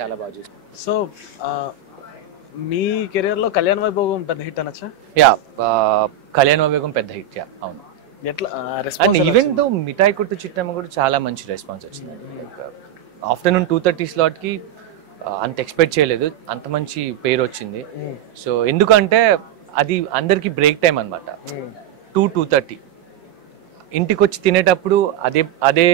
చాలా బాగా చూసాను. సో మీ కెరియర్ లో కళ్యాణ్ వైభోగం పెద్ద హిట్ అనొచ్చా? యా కళ్యాణ్ వైభోగం పెద్ద హిట్. యా అవును. ఎట్లా అండ్ రెస్పాన్స్ ఈవెన్ దో మిఠాయి కొట్టు చిట్టమ్మ కూడా చాలా మంచి రెస్పాన్స్ వచ్చింది. ఆఫ్టర్నూన్ 2:30 స్లాట్ కి అంత ఎక్స్పెక్ట్ చేయలేదు, అంత మంచి పేరు వచ్చింది. సో ఎందుకంటే అది అందరికి బ్రేక్ టైం అనమాట. 2:30 ఇంటికి వచ్చి తినేటప్పుడు అదే అదే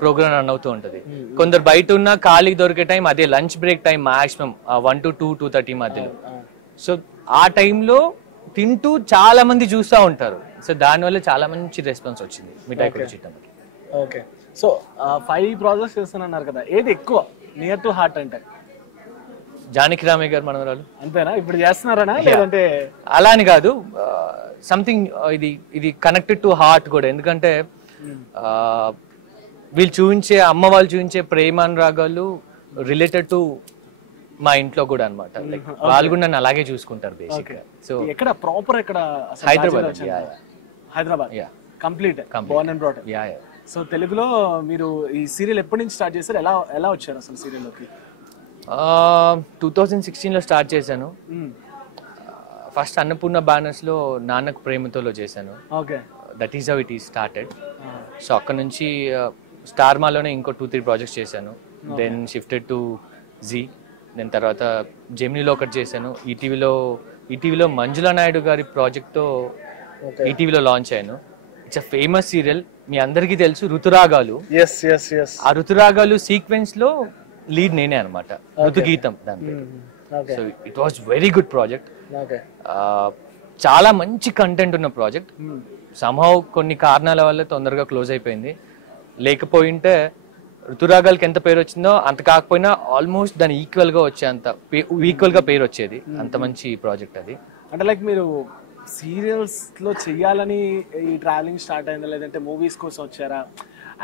ప్రోగ్రామ్ రన్ అవుతూ ఉంటది. కొందరు బయట ఉన్న ఖాళీకి దొరికే టైం అదే lunch break time maximum 1 to 2:30 మధ్యలో. సో ఆ టైంలో తింటూ చాలా మంది చూస్తూ ఉంటారు. సో దానివల్ల చాలా మంచి రెస్పాన్స్ వచ్చింది మిఠాయి కొట్టు చిట్టమ్మకి. ఓకే. సో 5 ప్రాజెక్ట్స్ చేస్తున్నారు కదా, ఏది ఎక్కువ నియర్ టు హార్ట్ అంటే? జానకి రామయ్య గారు మనవరాలు. అంతేనా? ఇప్పుడు చేస్తున్నారనా లేదంటే? అలా అని కాదు, సంథింగ్ ఇది కనెక్టెడ్ టు హార్ట్ కూడా. ఎందుకంటే వీళ్ళు చూపించే అమ్మ వాళ్ళు చూపించే ప్రేమానురాగాలు రిలేటెడ్ టు మా ఇంట్లో కూడా అనమాట. లైక్ వాళ్ళు కూడా నన్ను అలాగే చూసుకుంటారు బేసిక్ గా. సో ఎక్కడ ప్రాపర్ ఎక్కడ? Hyderabad. Hyderabad complete Born and brought. So తెలుగులో మీరు ఈ సీరియల్ ఎప్పటి నుంచి స్టార్ట్ చేశారు? ఎలా వచ్చారు అసలు సీరియల్లోకి? 2016 లో స్టార్ట్ చేశాను. ఫస్ట్ అన్నపూర్ణ బ్యానర్స్ లో నాన్నకు ప్రేమతోలో చేశాను. Okay. That is how it is started. So అక్కడ నుంచి స్టార్ మాలోనే ఇంకో 2-3 ప్రాజెక్ట్స్ చేశాను. Then shifted to Zee. Then తర్వాత జెమినీలో ఒకటి చేశాను. ఈటీవీలో మంజులా నాయుడు గారి ప్రాజెక్ట్తో ఈటీవీలో లాంచ్ అయ్యాను. ఇట్స్ అ ఫేమస్ సీరియల్, మీ అందరికీ తెలుసు, ఋతురాగాలు. ఆ ఋతురాగాలు సీక్వెన్స్ లో లీడ్ నేనే అనమాట, ఋతుగీతం దాని. So it was very good project. చాలా మంచి కంటెంట్ ఉన్న ప్రాజెక్ట్. సంహౌ కొన్ని కారణాల వల్ల తొందరగా క్లోజ్ అయిపోయింది. లేకపోయింటే ఋతురాగాలకి ఎంత పేరు వచ్చిందో అంత కాకపోయినా ఆల్మోస్ట్ దాని ఈక్వల్ గా పేరు వచ్చేది. అంత మంచి ప్రాజెక్ట్ అది. అంటే లైక్ మీరు సీరియల్స్ లో చెయ్యాలని ఈ ట్రావెలింగ్ స్టార్ట్ అయిందా, లేదంటే మూవీస్ కోసం వచ్చారా?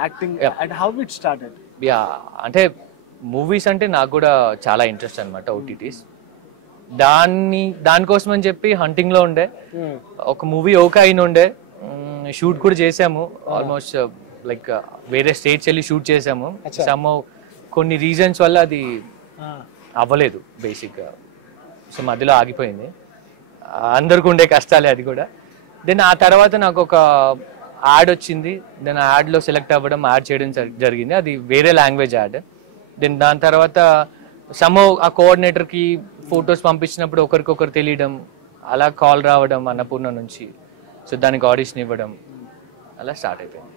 Acting and how it started? Yeah అంటే మూవీస్ అంటే నాకు కూడా చాలా ఇంట్రెస్ట్ అనమాట. ఓటీటీస్ దానికోసం అని చెప్పి హంటింగ్ లో ఉండే. ఒక మూవీ ఓకే అయిన ఉండే, షూట్ కూడా చేసాము. ఆల్మోస్ట్ లైక్ వేరే స్టేట్స్ వెళ్ళి షూట్ చేసాము. సమ్ కొన్ని రీజన్స్ వల్ల అది అవ్వలేదు బేసిక్ గా. సో మధ్యలో ఆగిపోయింది. అందరికి ఉండే కష్టాలే అది కూడా. దెన్ ఆ తర్వాత నాకు ఒక యాడ్ వచ్చింది. దెన్ ఆ యాడ్ లో సెలెక్ట్ అవ్వడం, యాడ్ చేయడం జరిగింది. అది వేరే లాంగ్వేజ్ యాడ్. దెన్ దాని తర్వాత సమ్హౌ ఆ కోఆర్డినేటర్ కి ఫొటోస్ పంపించినప్పుడు ఒకరికొకరు తెలియడం, అలా కాల్ రావడం అన్నపూర్ణ నుంచి. సో దానికి ఆడిషన్ ఇవ్వడం, అలా స్టార్ట్ అయిపోయింది.